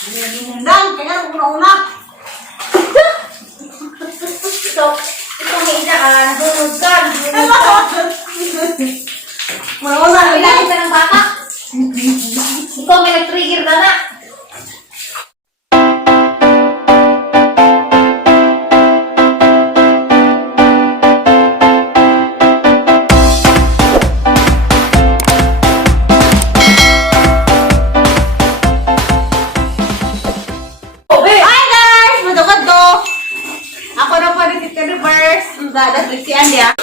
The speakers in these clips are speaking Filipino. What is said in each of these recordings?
Limundang, kaya una-una. Ito may isa ka, nahulog ka. Mauna na Kailangan ka ng bata. Ikaw may nag-trigger ka na. Dadat si Andia.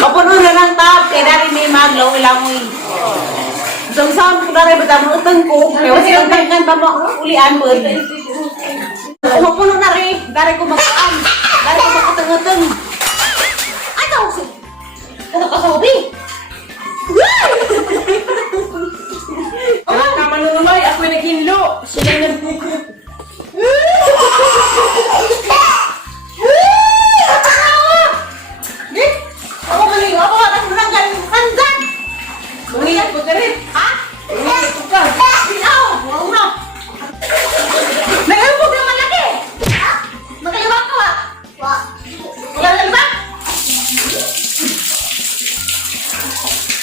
Opo na lang tap kay dari may maglaw ilamoy. So sa ko dari bata mo utang ko, kay wala kan pa mo ulian mo. Opo na ri, dari ko makaan. Dari ko makatang-tang. Ay daw si. Ano ka sabi? Kaya ka manunulay, ako'y naghinlo. Sila nagpuko. Umiyak ko ka rin. Ha? Umiyak ko ka. Sinaw! Mauna! Nag-alpog naman lagi! Ha? Magalibak ka ba? Magalibak?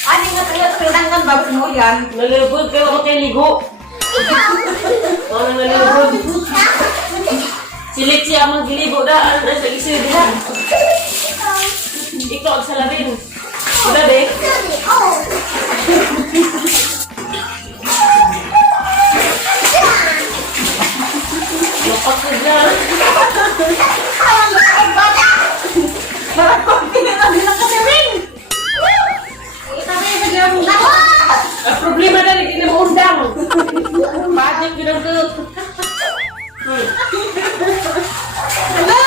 Ani nga tayo sa pinangkan babas mo yan. Nalilibod kayo ako kayo ligo. Ano nalilibod? Silit siya maglilibo na. Ano na sa isip nila? Ikaw ang salabin. Udah deh. Lepas kerja. Parang kontinent ang nakasiring! Kami sa gawang dapat! Ang problema na rin, hindi mo undang. Budget ginagdut. Hello!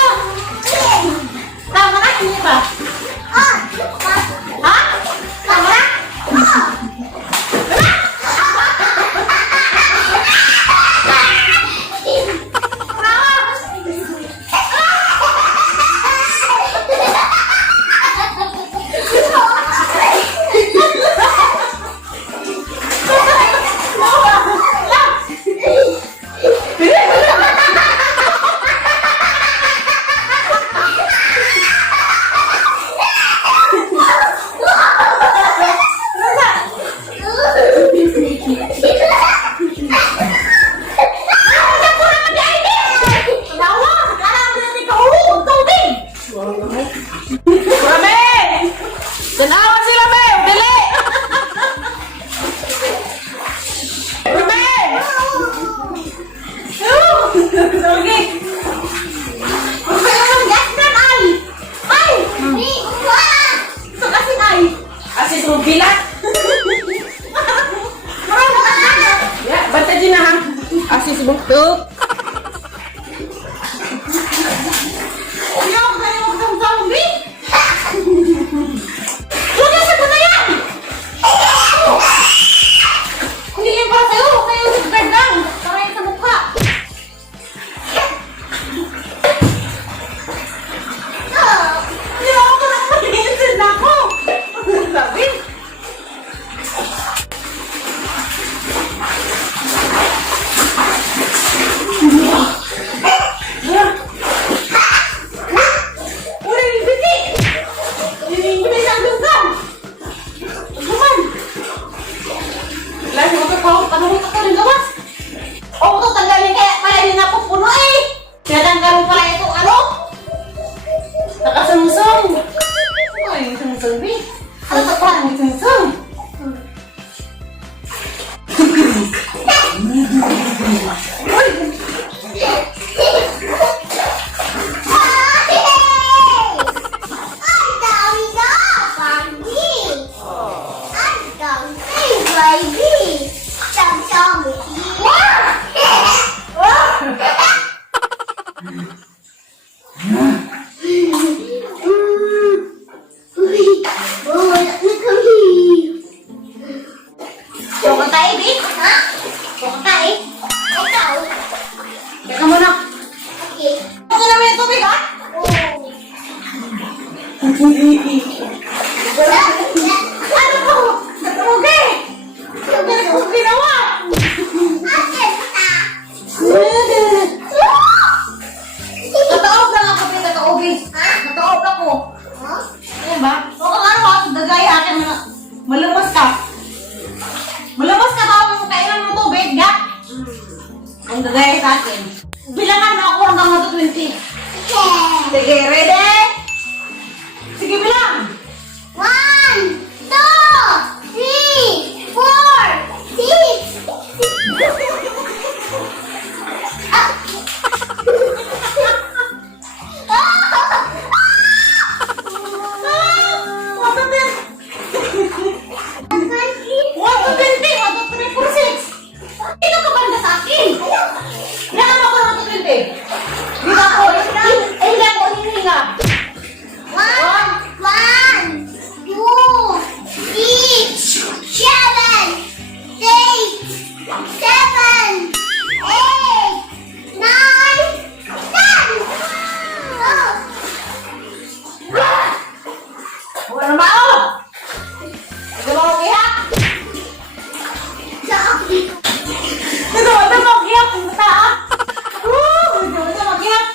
Tama na, hindi ba? Ha? Tama na? Tanawa sila, May! Dali! May! Sige! Huwag ka naman gas na, ay! Ay! Sa kasin, ay! Asis mo bilat? Marami ka na! Ya, banta din na ha. Asis mo tuk. Hindi ako ganyan mo kasang zombie! Lugasan ko na yan! Hindi yan para sa'yo! Sa'yo yung guard lang! Para yan sa mukha! Hindi ako ka na mag-iinsin na ako! Sabi! Uy, Biti! Hindi na isang dugan! Dugan! Lagi mo ka ano mo ka rin gawas? Oo, ito tanggalin kaya pala din ako puno eh! Tinatanggal mo pala ito ano? Nakasungsong! Ay, sungsong eh! Ano ka pa ang sungsong? Huwag tayo, Bi. Ha? Huwag tayo. Ikaw. Teka muna. Okay. Huwag ka naman yung tubig, ha? Ano po? Natumugi! Ano ko ginawa? Ang gagaya sa akin. Bilangan mo ako hanggang 1 to 20. Sige, ready? Sige, bilang. 1, 2, 3, 4, 6. Ito ka banda sa akin. Bilangan mo ako ng 1 to 20. Hindi ako. Hindi ako hihinga. 1, 2, 3, 7, 8, 9, 10. Wala na ba ako? Hindi ba ako iyak? Ito, wala mo iyak. Ang mata. Hindi mo na mag-iyak.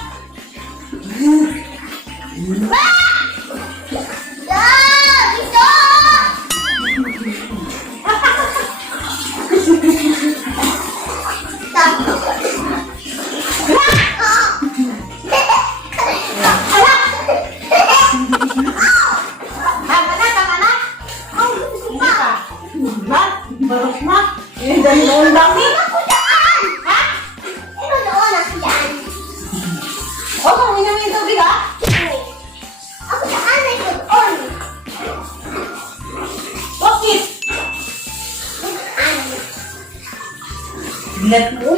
Baros na. Yung dami-undang ni. Ha? O, kung inumin yung tubig, ha? Bakit? Bilat mo?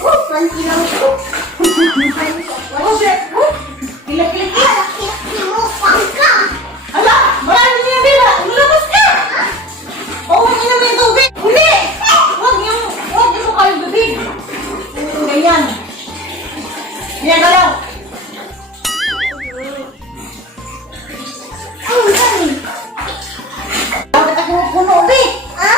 Oh, bilat mo? Bilat-bilat. Ala, marami niya, di ba? Lumabas ka! O, huwag inumin yung tubig. Hindi! Huwag yung mukha yung tubig. Ganyan. Ganyan ka lang. Bakit ako puno, Bi? Ha?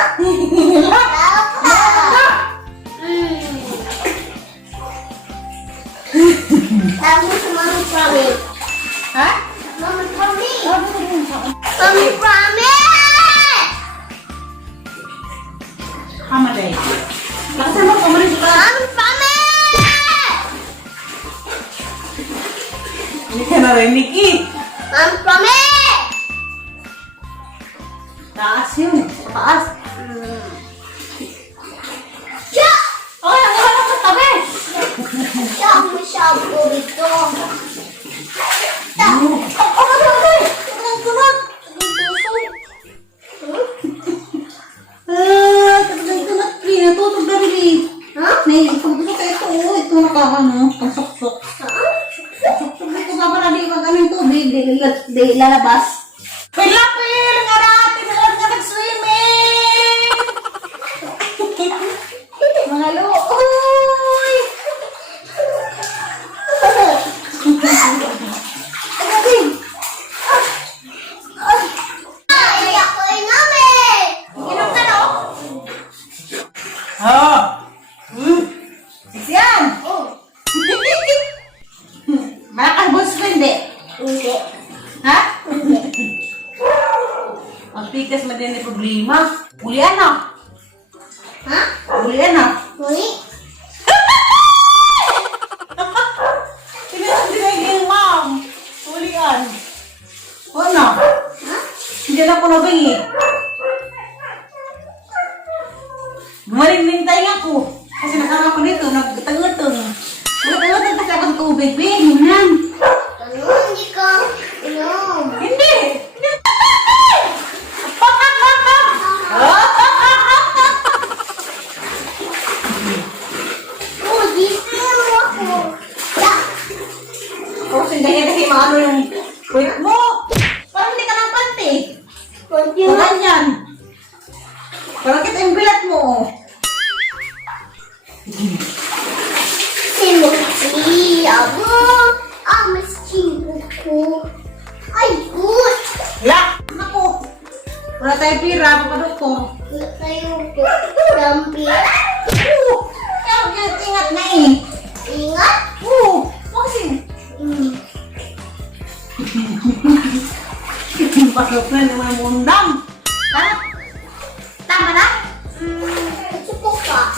Kamaday. Lakasan mo, kamaday sa Hindi ka narinig eh. Taas yun. Taas. Okay, ang gano'n sa tabi. Okay. Ang tunod. Tunod. Natutog na rin eh. May itutog ka ito. Ito nakakano. Pangsok-sok. Pangsok-sok dito ka para di mag-ano yung tubig. Di lalabas. Pilapil! Nga natin! Nga nag-swimming! Mga looy! Agating! Inom ka no? Yan! Malakas boss ko hindi? Ha? Ang pikas mo din yung problema. Ulian na. Ulian na. Tinagin ma'am. Ulian. O na. Hindi na ako nabingi. Gumaling tayo ako. Kasi nakaka ko dito. Nagtang-tang. Nagtang-tang kasi akong tubig. Bing, yan. Hindi. Tapos yung dahi-dahi maano yung wait mo. Parang hindi ka ng panty. O ganyan. Parang kita yung bilat mo. Lak! Naku! Wala tayo pira. Papadok ko. Ingat na eh. Ingat? Oo. Kasi. Pasok na naman mundang. Tama na? Supo ka.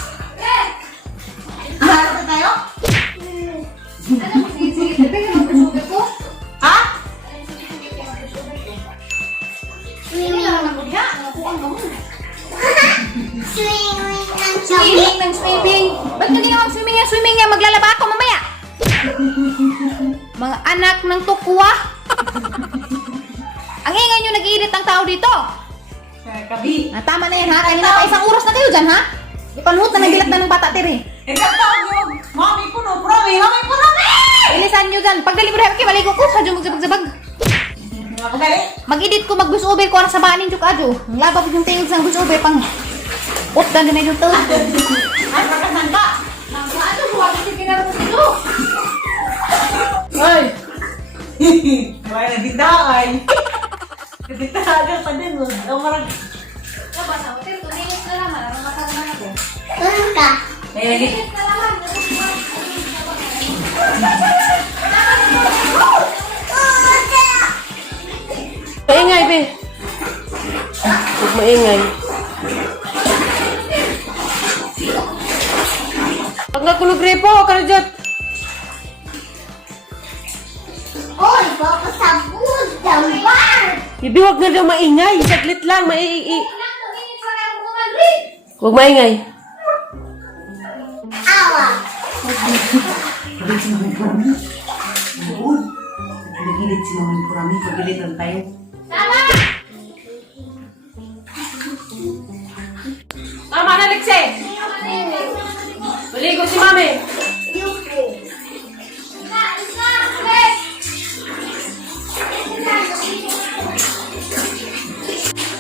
Mga anak ng tukwa. Ang ingay nyo nag-iinit ng tao dito. Kabi. Tama na yan ha. Kanina pa isang oras na kayo dyan ha. Ipanuhot na nagilat na ng bata tiri. Tawag nyo. Mami ko no, promi. Mami ko no, Ilisan nyo dyan. Pag delivery happy, maligo ko. Sadyo magsabag-sabag. Mag-edit ko, mag-voice over ko sa baanin nyo kadyo. Ang laba ko yung tingin sa voice over pang utdan din na yung tawag. Ay, pagkasan ka. Ano, buwan kasi kinarap ko dito. Ay! May nabitaay. Nabitaay pa din. Ang marag... Labas ako, pero tumilis na naman. Ang makasaman ako. May nagit... Tumilis na naman. Maingay, be. Huwag maingay. Pag nagkulog-repo, ka na dyan. Oy, baka sabon, jambar! Bibi, huwag na daw maingay. Saglit lang, Huwag maingay. Awa! Pagbilit si Mami Kurami. Oo. Pagbilit si Mami Kurami. Pagbilitan tayo. Tama! Tama na, Lexe. Maligo si Mami.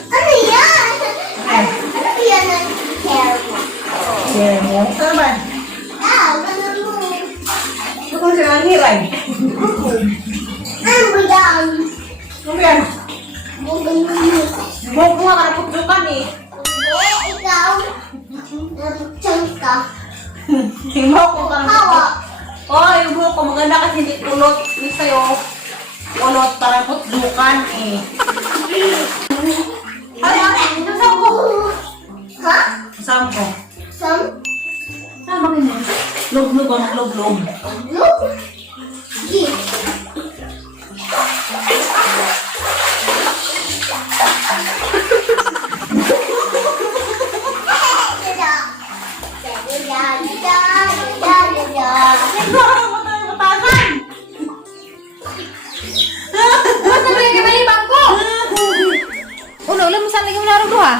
Ano yan? Ano yan ang hair mo? Yeah, mo. Ano ba? Ganun mo. Ito kung sila ang hiray. Ano ba yan? Ano ba yan? Ganun mo. Buhok mo nga ka na putlukan eh. Hindi, ikaw. Nagtiyang ka. Yung buhok mo ka na Hawa. Oh, yung buhok ko maganda kasi hindi kulot. Hindi sa'yo. Kulot para putlukan eh. Ay, ay, nasaan ko? Ha? Nasaan ko? Sam? Saan ba ganyan? Log-log ang log-log. Look. Di. Parang matay-matasan! Basta ba yung may bangko? Uno, alam mo saan lagi mo narong doha?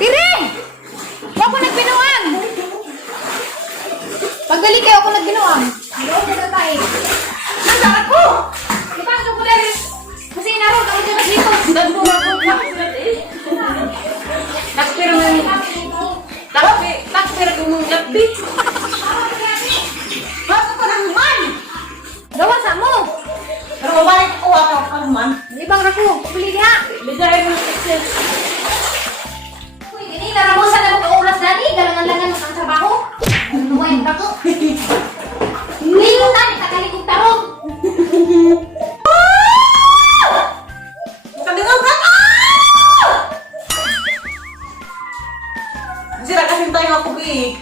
Pire! Huwag ko nagbinuang! Pagdali kayo ako nagbinuang. Doon ka na tayo. Nasa ako! Ipasok ko dali. Kasi naroon ako dyan naglikod. Takpir mo yung... Takpir mo yung gabi. Bakit ko naman? Gawa sa mo! Pero mabalik ko ako ka naman. Ibang rako, pili niya. Bidahin mo yung Excel. Uy, ini naramusan na mo ka oras dani. Galangan-langan mo kang trabaho. Nuwa yung rako. Ngayon na, itakalikong tarong. Kalingaw ka! Sira kasi tayo ako eh.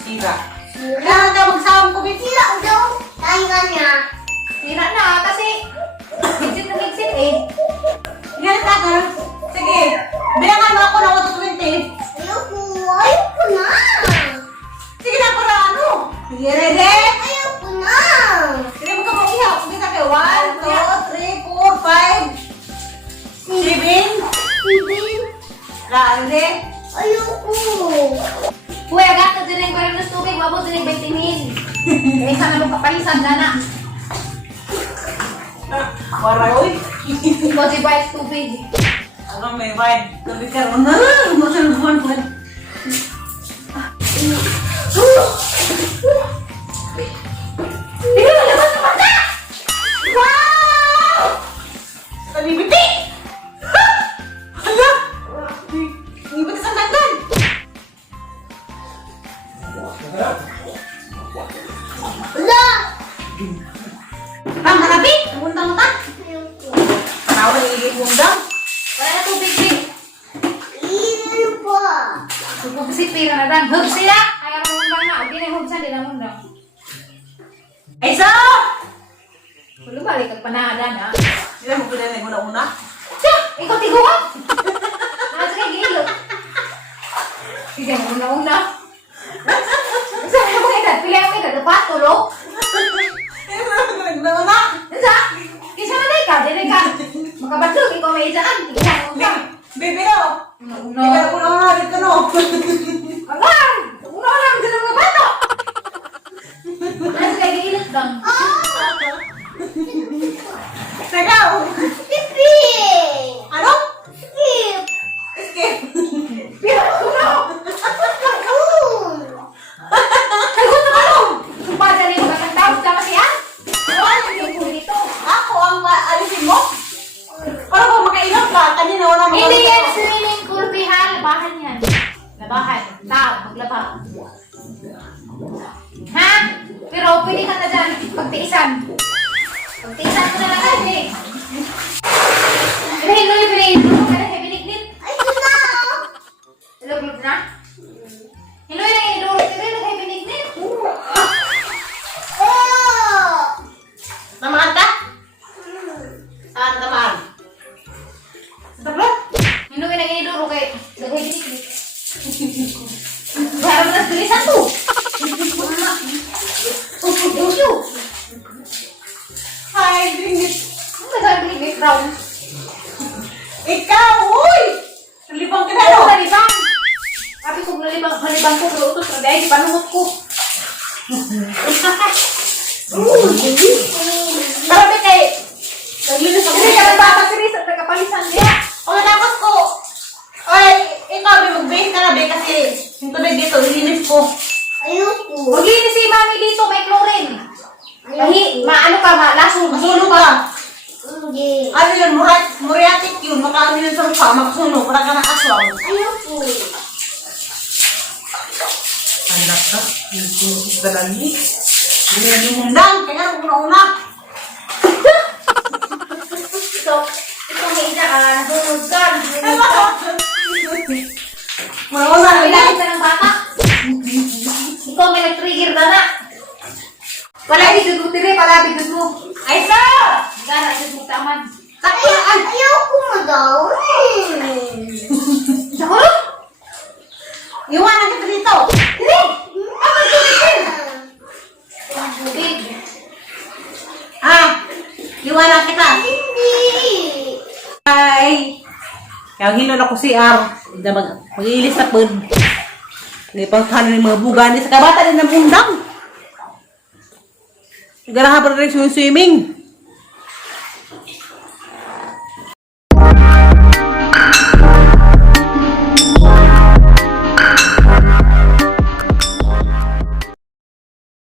Sira. Kailangan ka magsawang ko Sira daw. Taingan niya. Sira na kasi higsit na higsit eh. Yan ka ka. Sige. Bilangan mo ako ng 1 to 20. Ayoko na. Sige na para ano. Sige, ready? Ayoko na. Sige mo ka mag-ihaw. Sige na kayo. 1, 2, 3, 4, 5, 7. Sibin. Ready? Ayoko. Uy, agad na din yung baril ng tubig. Mabot din yung vitamin. Eh, sana magpapalisan na na. Waray, uy. Ikaw si Bayat tubig. Ano may vibe? Sabi ka ron na. Masalubuan ko. Tingnan mo, labas na mata! Wow! Sabi biti! Hala! Hindi ba kasang dandan? Wala! Ang harapi! Namuntang mo ta? Tawag yung igibundang. Wala na tubig, Big. Ilan po? Sugod si Pira na dan. Hub sila! Kaya mo mundang na. Hindi na hubsan, di na mundang. Ay, sa! Wala balik at panahadan, ha? Hindi na mo pinanay mo na una. Siya! Ikaw tiguan! Nasa kay gilot. Sige mo na una. Saan mo edad? Pili ang edad? Dapat, tulog? pa. Ha? Pero pwede ka na dyan. Pagtiisan. Pagtiisan mo na lang kasi. Hilo-hilo ka na sa binignit. Ay, ito na! Hilog-log na? Hilo-hilo na hinulog ka rin sa binignit. Oh! Tamaan ka? Saan tamaan? Sa tablot? Hilo-hilo na hinulog kay lagay binignit. Bayaran mo na tulisan to. Thank Hi, Bingit. Ano ba sa binignit, Brown? Ikaw, uy! Nalibang ka na, Ano no? nalibang? Sabi ko nalibang ko, pero ito sa dahil panungot ko. Marami kay... Naglinis ako. Hindi ka nagpapasiris at nagkapalisan niya. Pagkatapos ko, ay, ikaw, may mag-base ka na, be, kasi yung tubig dito, ilinis ko. Ayoko. Maglinis si mami dito, may chlorine. Maano ka, lasong. Masunog ka. Hindi. Ano yun, muriatic yun, makaano yun sa mukha, makasunog, para ka nakaswang. Ayoko. Anak ka, yung dalali. Hindi na yung mundang, kaya una-una. Ito may isa ka, nasunog ka. Ay, bakit? Mauna na May yan. langit ka ng bata. Ikaw may nag-trigger ka na. Wala bidod mo, tiri, pala bidod mo. Ay, sir! Gara, bidod mo taman. Taklaan! Ayoko mo daw. Sakuro? Iwanan kita dito! Tiri! Ako tubig! Ang tubig. Ah! Iwanan kita! Hindi. Ay! Kaya hilon ako si Ar. Mag-iilis na pun. Hindi pang kanan ng mga bugani sa kabata din ng bundang. Ganahan pa rin swimming.